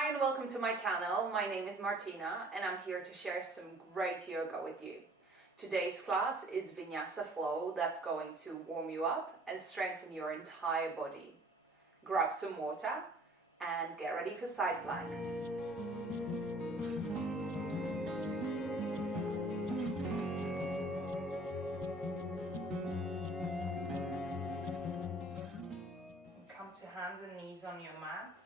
Hi and welcome to my channel. My name is Martina and I'm here to share some great yoga with you. Today's class is Vinyasa flow that's going to warm you up and strengthen your entire body. Grab some water and get ready for side planks. Come to hands and knees on your mat.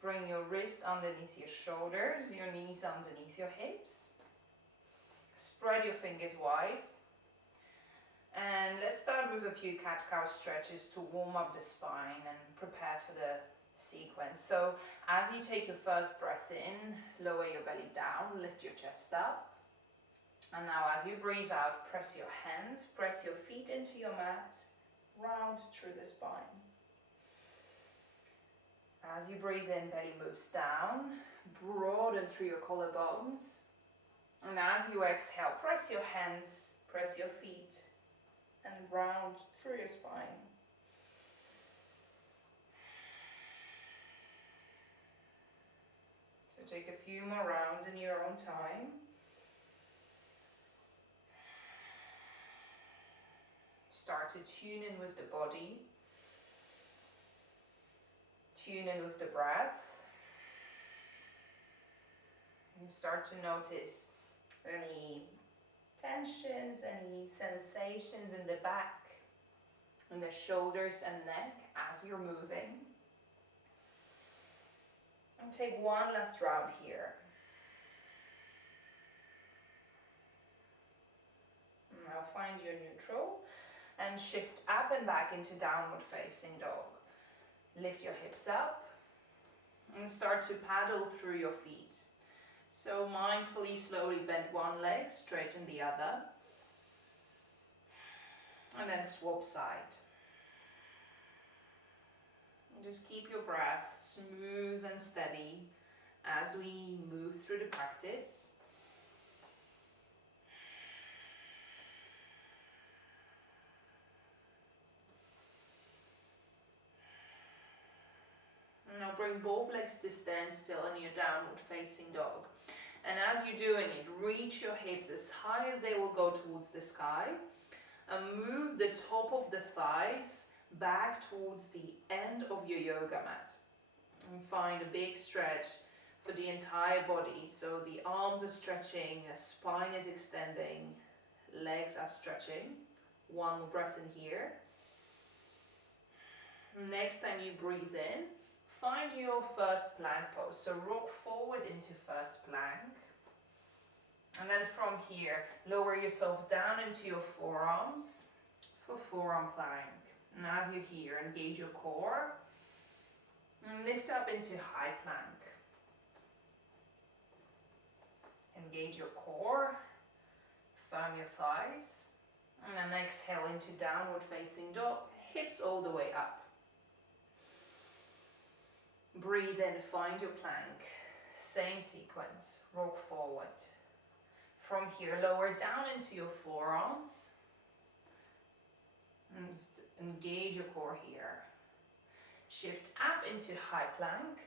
Bring your wrist underneath your shoulders, your knees underneath your hips. Spread your fingers wide. And let's start with a few cat-cow stretches to warm up the spine and prepare for the sequence. So as you take your first breath in, lower your belly down, lift your chest up. And now as you breathe out, press your hands, press your feet into your mat, round through the spine. As you breathe in, belly moves down, broaden through your collarbones. And as you exhale, press your hands, press your feet, and round through your spine. So take a few more rounds in your own time. Start to tune in with the body. Tune in with the breath. And start to notice any tensions, any sensations in the back, in the shoulders and neck as you're moving. And take one last round here. Now find your neutral and shift up and back into downward facing dog. Lift your hips up and start to paddle through your feet. So mindfully, slowly bend one leg, straighten the other, and then swap side. And just keep your breath smooth and steady as we move through the practice. Now bring both legs to stand still in your downward facing dog. And as you're doing it, reach your hips as high as they will go towards the sky. And move the top of the thighs back towards the end of your yoga mat. And find a big stretch for the entire body. So the arms are stretching, the spine is extending, legs are stretching. One breath in here. Next time you breathe in, find your first plank pose. So rock forward into first plank. And then from here, lower yourself down into your forearms for forearm plank. And as you're here, engage your core. And lift up into high plank. Engage your core. Firm your thighs. And then exhale into downward facing dog. Hips all the way up. Breathe in, find your plank. Same sequence, rock forward. From here, lower down into your forearms. And engage your core here. Shift up into high plank.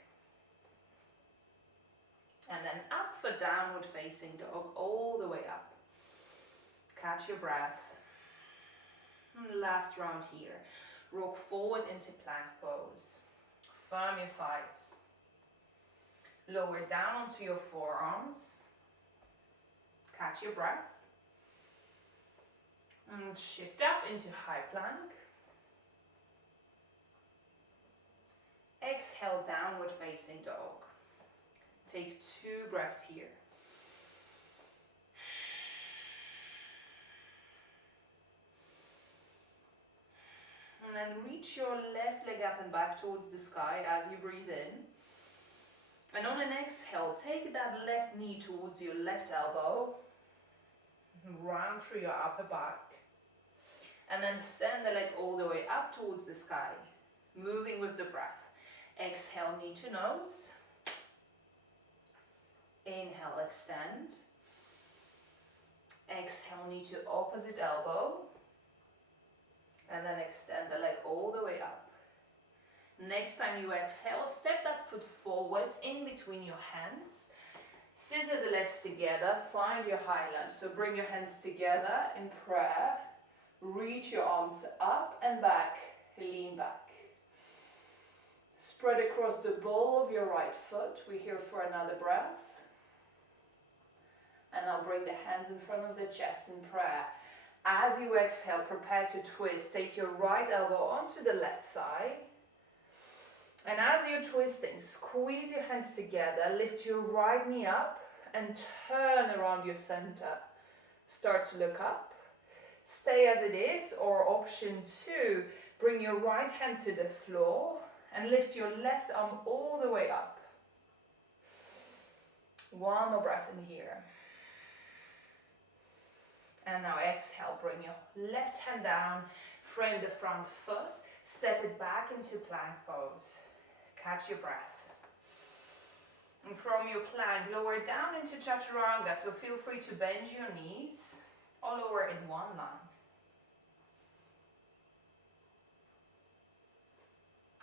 And then up for downward facing dog, all the way up. Catch your breath. And last round here. Rock forward into plank pose. Firm your thighs. Lower down onto your forearms. Catch your breath. And shift up into high plank. Exhale, downward facing dog. Take 2 breaths here. And then reach your left leg up and back towards the sky as you breathe in. And on an exhale, take that left knee towards your left elbow. Round through your upper back. And then send the leg all the way up towards the sky. Moving with the breath. Exhale, knee to nose. Inhale, extend. Exhale, knee to opposite elbow. And then extend the leg all the way up. Next time you exhale, step that foot forward in between your hands. Scissor the legs together, find your high lunge. So bring your hands together in prayer. Reach your arms up and back, lean back. Spread across the ball of your right foot. We're here for another breath. And now bring the hands in front of the chest in prayer. As you exhale, prepare to twist. Take your right elbow onto the left side. And as you're twisting, squeeze your hands together, lift your right knee up and turn around your center. Start to look up. Stay as it is, or option 2, bring your right hand to the floor and lift your left arm all the way up. One more breath in here. And now exhale, bring your left hand down, frame the front foot, step it back into plank pose. Catch your breath. And from your plank, lower down into chaturanga, so feel free to bend your knees or lower in one line.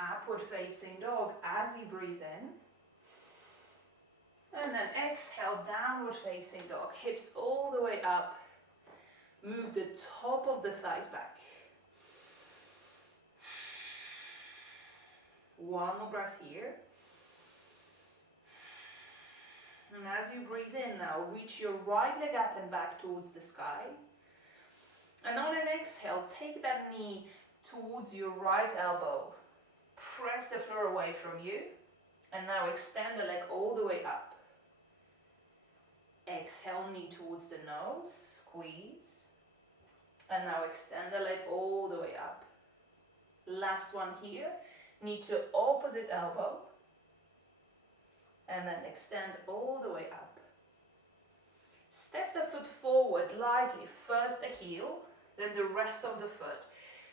Upward facing dog as you breathe in. And then exhale, downward facing dog, hips all the way up. Move the top of the thighs back. One more breath here. And as you breathe in now, reach your right leg up and back towards the sky. And on an exhale, take that knee towards your right elbow. Press the floor away from you. And now extend the leg all the way up. Exhale, knee towards the nose, squeeze. And now extend the leg all the way up. Last one here, knee to opposite elbow. And then extend all the way up. Step the foot forward lightly, first the heel, then the rest of the foot.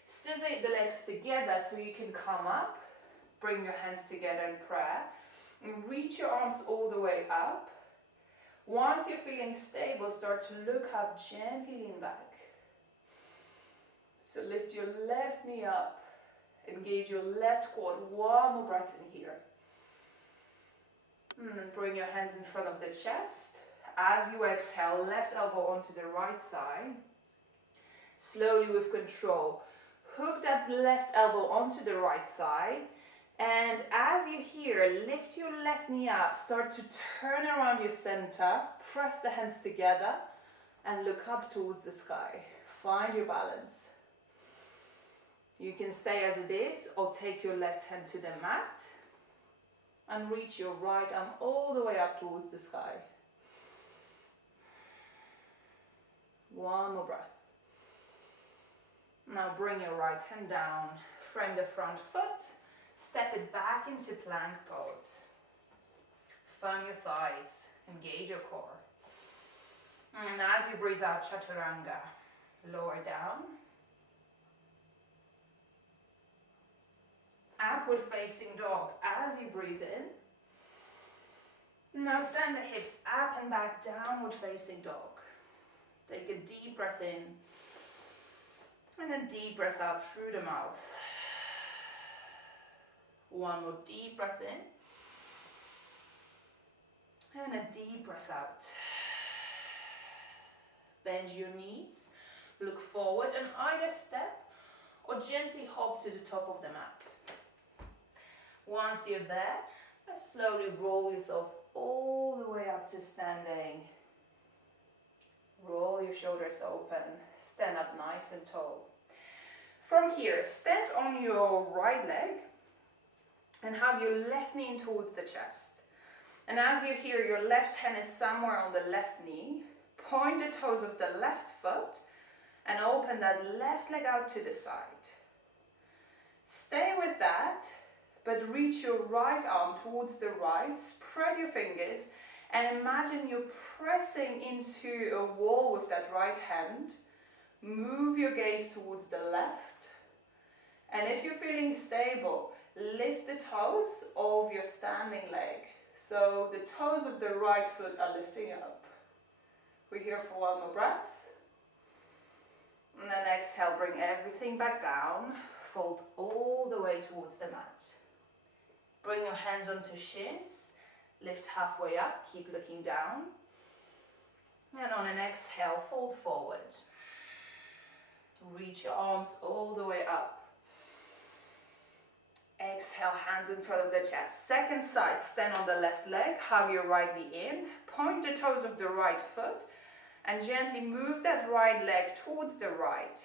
Scissor the legs together so you can come up. Bring your hands together in prayer. And reach your arms all the way up. Once you're feeling stable, start to look up, gently lean back. So lift your left knee up. Engage your left quad. One more breath in here. And then bring your hands in front of the chest. As you exhale, left elbow onto the right side. Slowly with control, hook that left elbow onto the right side. And as you here, lift your left knee up. Start to turn around your center. Press the hands together and look up towards the sky. Find your balance. You can stay as it is or take your left hand to the mat and reach your right arm all the way up towards the sky. One more breath. Now bring your right hand down, frame the front foot, step it back into plank pose. Firm your thighs, engage your core. And as you breathe out, chaturanga, lower down. Upward facing dog as you breathe in. Now send the hips up and back, downward facing dog. Take a deep breath in and a deep breath out through the mouth. One more deep breath in and a deep breath out. Bend your knees, look forward and either step or gently hop to the top of the mat. Once you're there, slowly roll yourself all the way up to standing. Roll your shoulders open, stand up nice and tall. From here, stand on your right leg and have your left knee in towards the chest. And as you hear, your left hand is somewhere on the left knee. Point the toes of the left foot and open that left leg out to the side. Stay with that, but reach your right arm towards the right, spread your fingers, and imagine you're pressing into a wall with that right hand. Move your gaze towards the left. And if you're feeling stable, lift the toes of your standing leg. So the toes of the right foot are lifting up. We're here for one more breath. And then exhale, bring everything back down. Fold all the way towards the mat. Bring your hands onto shins, lift halfway up, keep looking down. And on an exhale, fold forward. Reach your arms all the way up. Exhale, hands in front of the chest. Second side, stand on the left leg, hug your right knee in, point the toes of the right foot, and gently move that right leg towards the right.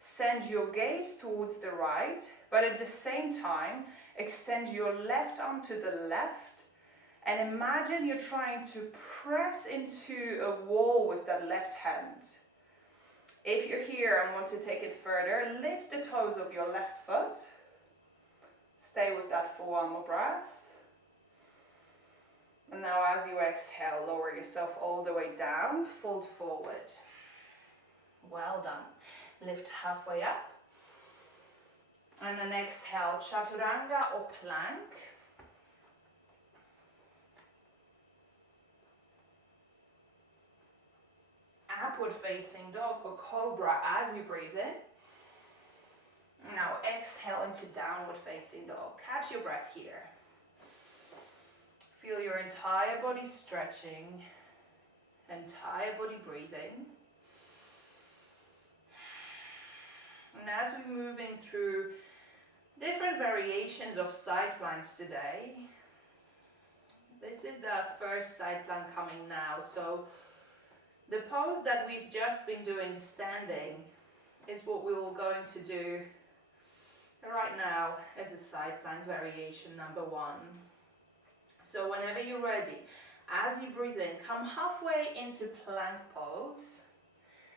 Send your gaze towards the right, but at the same time, extend your left arm to the left, and imagine you're trying to press into a wall with that left hand. If you're here and want to take it further, lift the toes of your left foot. Stay with that for one more breath. And now as you exhale, lower yourself all the way down, fold forward. Well done. Lift halfway up. And then exhale, chaturanga or plank. Upward facing dog or cobra as you breathe in. Now exhale into downward facing dog. Catch your breath here. Feel your entire body stretching, entire body breathing. And as we're moving through different variations of side planks today, this is the first side plank coming now. So the pose that we've just been doing standing is what we're going to do right now as a side plank variation number 1. So whenever you're ready, as you breathe in, come halfway into plank pose.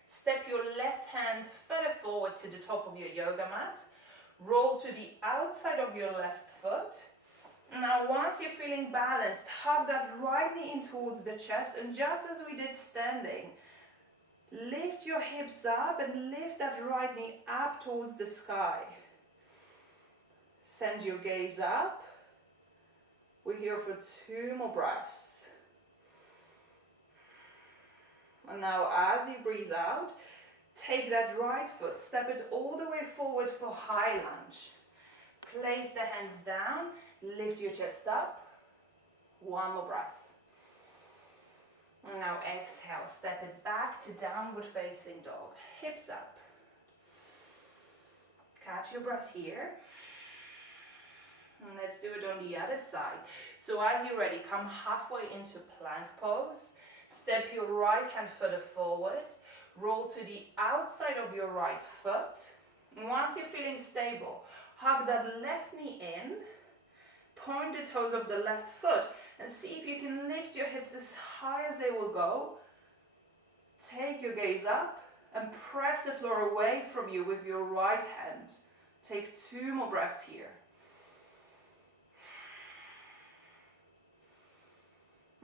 Step your left hand further forward to the top of your yoga mat. Roll to the outside of your left foot. Now once you're feeling balanced, hug that right knee in towards the chest, and just as we did standing, lift your hips up and lift that right knee up towards the sky. Send your gaze up. We're here for 2 more breaths. And now as you breathe out, take that right foot, step it all the way forward for high lunge. Place the hands down, lift your chest up. 1 more breath. And now exhale, step it back to downward facing dog. Hips up. Catch your breath here. And let's do it on the other side. So as you're ready, come halfway into plank pose. Step your right hand further forward. Roll to the outside of your right foot. And once you're feeling stable, hug that left knee in. Point the toes of the left foot and see if you can lift your hips as high as they will go. Take your gaze up and press the floor away from you with your right hand. Take 2 more breaths here.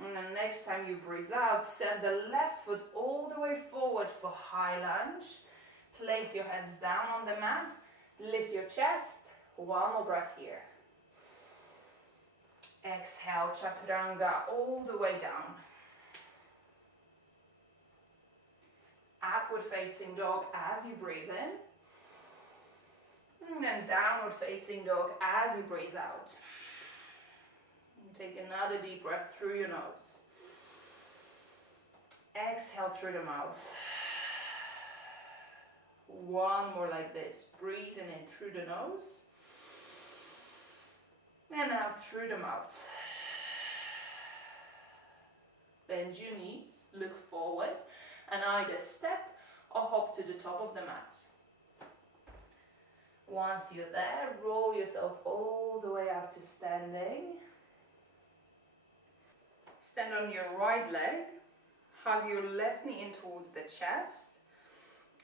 And then next time you breathe out, send the left foot all the way forward for high lunge. Place your hands down on the mat. Lift your chest. 1 more breath here. Exhale, chaturanga all the way down. Upward facing dog as you breathe in. And then downward facing dog as you breathe out. And take another deep breath through your nose. Exhale through the mouth. 1 more like this. Breathing in through the nose. And out through the mouth. Bend your knees, look forward, and either step or hop to the top of the mat. Once you're there, roll yourself all the way up to standing. Stand on your right leg, hug your left knee in towards the chest.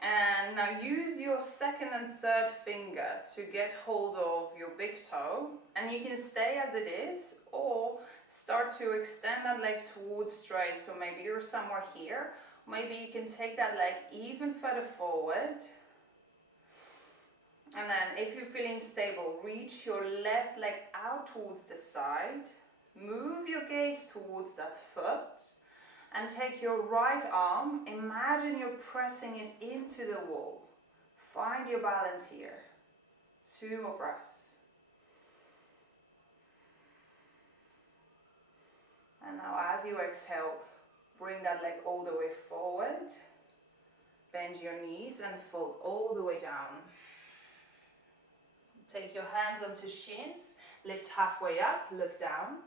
And now use your second and third finger to get hold of your big toe, and you can stay as it is or start to extend that leg towards straight. So maybe you're somewhere here, maybe you can take that leg even further forward. And then if you're feeling stable, reach your left leg out towards the side, move your gaze towards that foot. And take your right arm, imagine you're pressing it into the wall. Find your balance here. 2 more breaths. And now as you exhale, bring that leg all the way forward. Bend your knees and fold all the way down. Take your hands onto shins, lift halfway up, look down,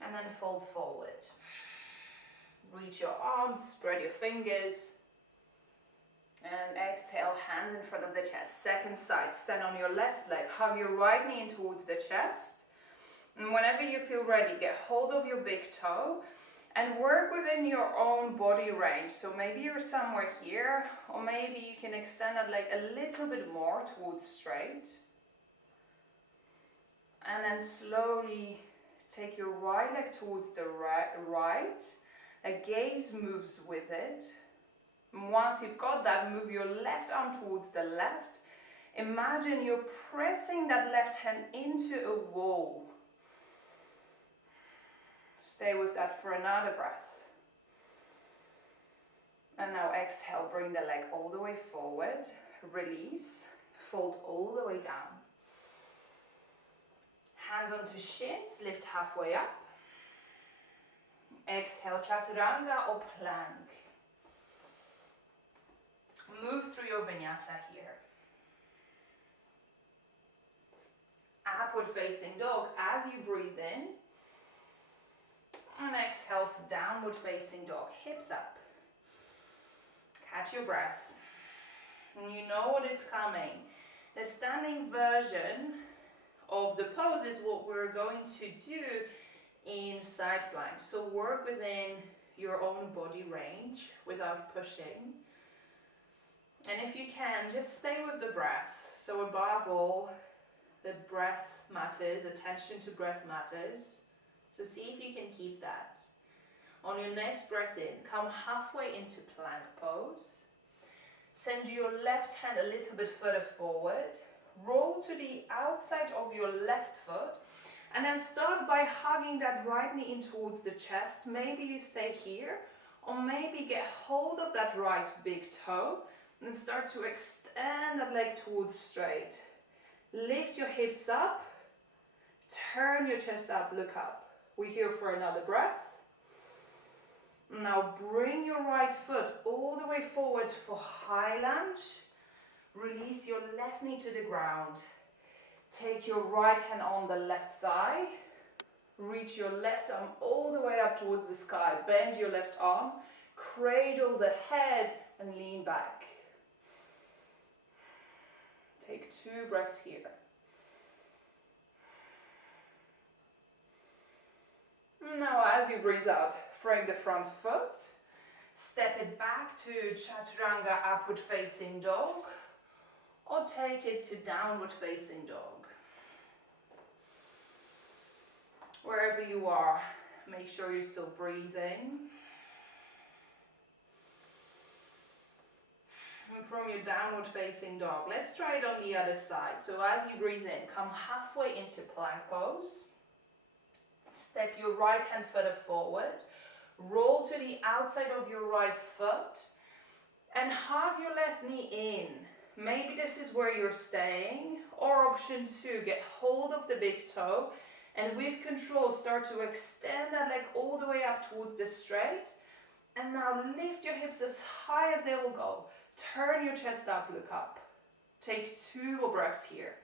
and then fold forward. Reach your arms, spread your fingers, and exhale, hands in front of the chest. Second side, stand on your left leg, hug your right knee in towards the chest, and whenever you feel ready, get hold of your big toe and work within your own body range. So maybe you're somewhere here, or maybe you can extend that leg a little bit more towards straight. And then slowly take your right leg towards the right. A gaze moves with it. And once you've got that, move your left arm towards the left. Imagine you're pressing that left hand into a wall. Stay with that for another breath. And now exhale, bring the leg all the way forward. Release, fold all the way down. Hands onto shins, lift halfway up. Exhale, chaturanga or plank. Move through your vinyasa here. Upward facing dog as you breathe in. And exhale for downward facing dog, hips up. Catch your breath. And you know what is coming. The standing version of the pose is what we're going to do in side plank. So work within your own body range without pushing. And if you can, just stay with the breath. So above all, the breath matters, attention to breath matters. So see if you can keep that. On your next breath in, come halfway into plank pose. Send your left hand a little bit further forward. Roll to the outside of your left foot. And then start by hugging that right knee in towards the chest. Maybe you stay here. Or maybe get hold of that right big toe. And start to extend that leg towards straight. Lift your hips up. Turn your chest up, look up. We're here for another breath. Now bring your right foot all the way forward for high lunge. Release your left knee to the ground. Take your right hand on the left thigh. Reach your left arm all the way up towards the sky. Bend your left arm. Cradle the head and lean back. Take 2 breaths here. Now as you breathe out, frame the front foot, step it back to chaturanga upward facing dog, or take it to downward facing dog. Wherever you are, make sure you're still breathing. And from your downward facing dog, let's try it on the other side. So as you breathe in, come halfway into plank pose. Step your right hand further forward, roll to the outside of your right foot, and hug your left knee in. Maybe this is where you're staying, or option 2, get hold of the big toe, and with control start to extend that leg all the way up towards the straight, and now lift your hips as high as they will go. Turn your chest up, look up. Take 2 more breaths here.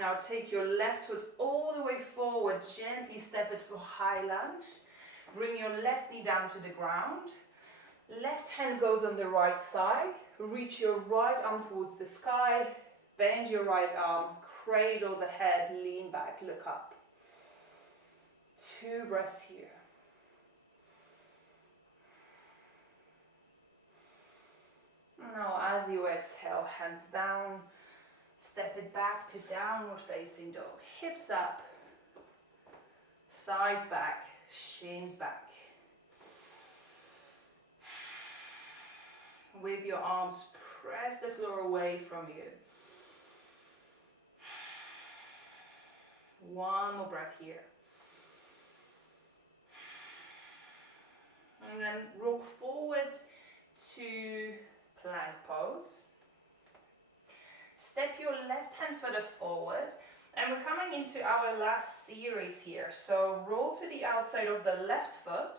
Now take your left foot all the way forward, gently step it for high lunge. Bring your left knee down to the ground. Left hand goes on the right thigh. Reach your right arm towards the sky. Bend your right arm, cradle the head, lean back, look up. 2 breaths here. Now as you exhale, hands down. Step it back to downward facing dog. Hips up, thighs back, shins back. With your arms, press the floor away from you. 1 more breath here. And then roll forward to plank pose. Step your left hand further forward into our last series here. So roll to the outside of the left foot,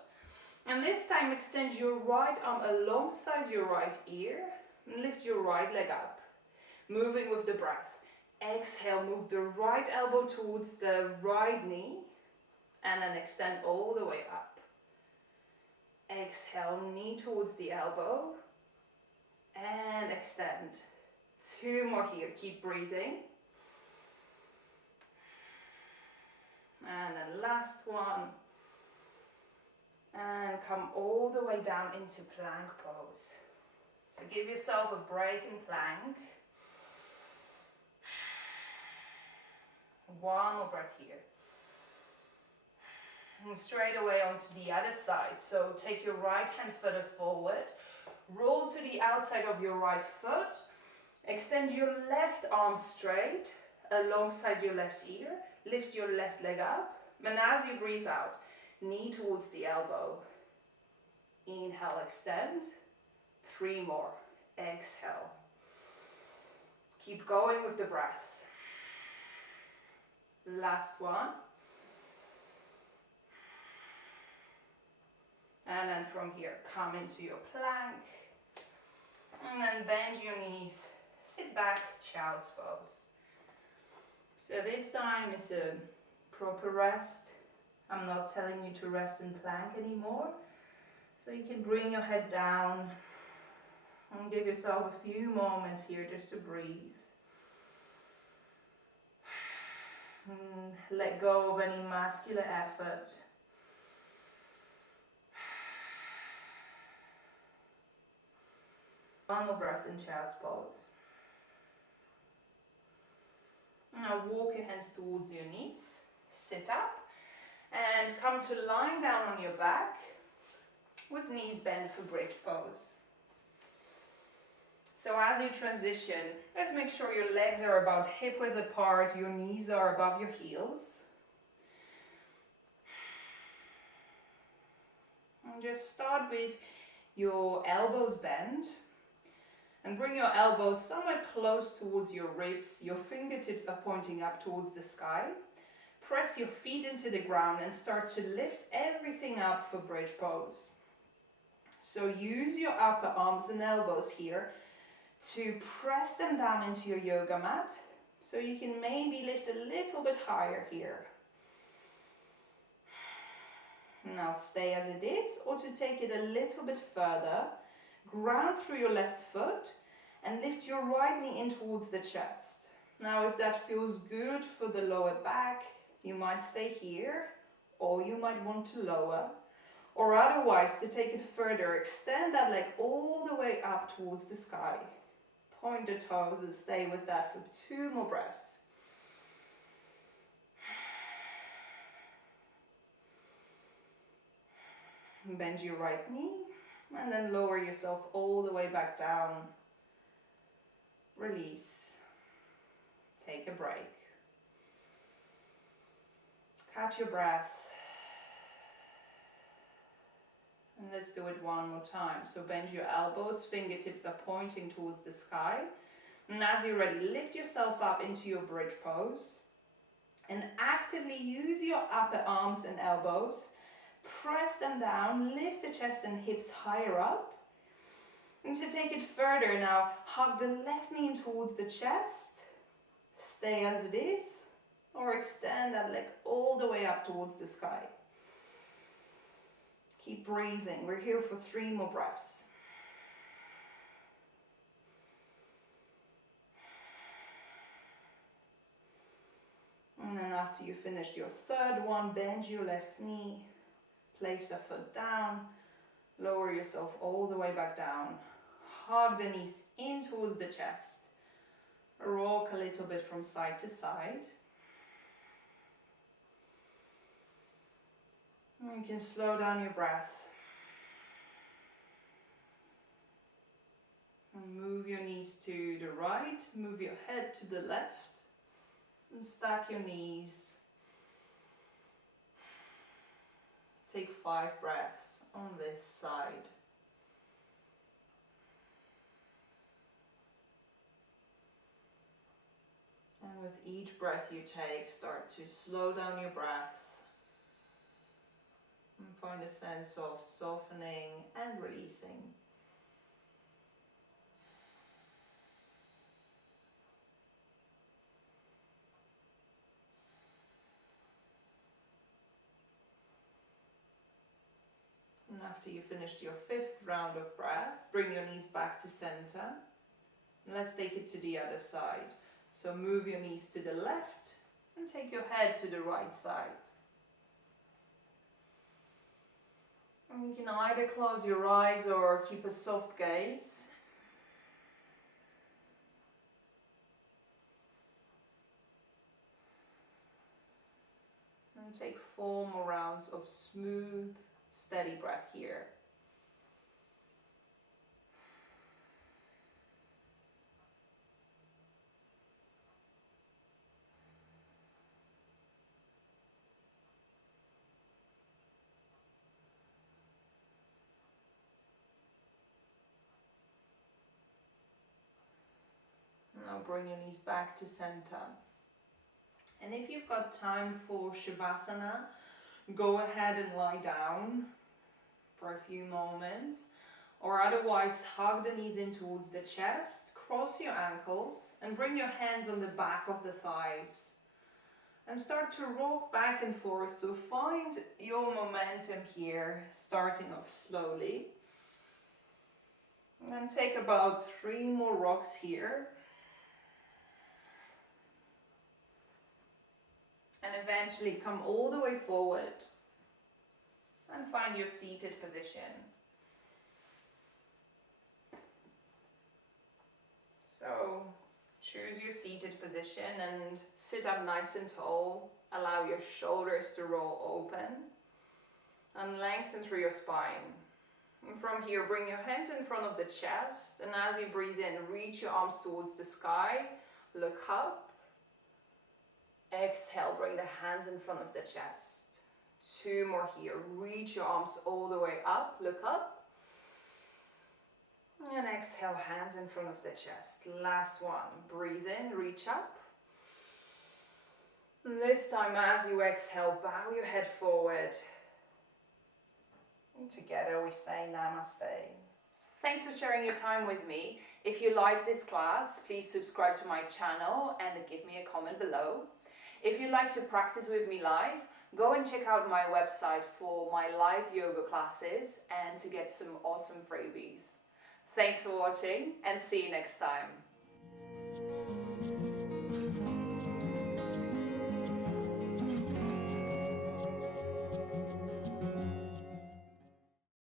and this time extend your right arm alongside your right ear, and lift your right leg up, moving with the breath. Exhale, move the right elbow towards the right knee, and then extend all the way up. Exhale, knee towards the elbow, and extend. 2 more here, keep breathing. And then last one. And come all the way down into plank pose. So give yourself a break in plank. 1 more breath here. And straight away onto the other side. So take your right hand further forward. Roll to the outside of your right foot. Extend your left arm straight alongside your left ear. Lift your left leg up. And as you breathe out, knee towards the elbow. Inhale, extend. 3 more. Exhale. Keep going with the breath. Last one. And then from here, come into your plank. And then bend your knees. Sit back, child's pose. So this time it's a proper rest. I'm not telling you to rest in plank anymore. So you can bring your head down and give yourself a few moments here just to breathe. And let go of any muscular effort. One more breath in child's pose. Now walk your hands towards your knees. Sit up and come to lying down on your back with knees bent for bridge pose. So as you transition, just make sure your legs are about hip width apart, your knees are above your heels. And just start with your elbows bent. And bring your elbows somewhat close towards your ribs. Your fingertips are pointing up towards the sky. Press your feet into the ground and start to lift everything up for bridge pose. So use your upper arms and elbows here to press them down into your yoga mat. So you can maybe lift a little bit higher here. Now stay as it is, or to take it a little bit further. Ground through your left foot and lift your right knee in towards the chest. Now if that feels good for the lower back, you might stay here, or you might want to lower. Or otherwise, to take it further, extend that leg all the way up towards the sky. Point the toes and stay with that for 2 more breaths. Bend your right knee. And then lower yourself all the way back down. Release. Take a break. Catch your breath. And let's do it 1 more time. So bend your elbows, fingertips are pointing towards the sky. And as you're ready, lift yourself up into your bridge pose. And actively use your upper arms and elbows. Press them down, lift the chest and hips higher up. And to take it further now, hug the left knee in towards the chest. Stay as it is, or extend that leg all the way up towards the sky. Keep breathing. We're here for 3 more breaths. And then after you finished your 3rd one, bend your left knee. Place the foot down, lower yourself all the way back down. Hug the knees in towards the chest. Rock a little bit from side to side. And you can slow down your breath. And move your knees to the right, move your head to the left. And stack your knees. Take 5 breaths on this side. And with each breath you take, start to slow down your breath. And find a sense of softening and releasing. And after you finished your 5th round of breath, bring your knees back to center. And let's take it to the other side. So move your knees to the left and take your head to the right side. And you can either close your eyes or keep a soft gaze. And take 4 more rounds of smooth, steady breath here. Now bring your knees back to center. And if you've got time for Shavasana, go ahead and lie down for a few moments. Or otherwise, hug the knees in towards the chest, cross your ankles, and bring your hands on the back of the thighs. And start to rock back and forth. So find your momentum here, starting off slowly. And then take about 3 more rocks here. And eventually come all the way forward and find your seated position. So choose your seated position and sit up nice and tall. Allow your shoulders to roll open and lengthen through your spine. And from here, bring your hands in front of the chest, and as you breathe in, reach your arms towards the sky, look up. Exhale, bring the hands in front of the chest. 2 more here. Reach your arms all the way up, look up. And exhale, hands in front of the chest. Last one. Breathe in, reach up. This time, as you exhale, bow your head forward. And together we say Namaste. Thanks for sharing your time with me. If you like this class, please subscribe to my channel and give me a comment below. If you'd like to practice with me live, go and check out my website for my live yoga classes and to get some awesome freebies. Thanks for watching and see you next time.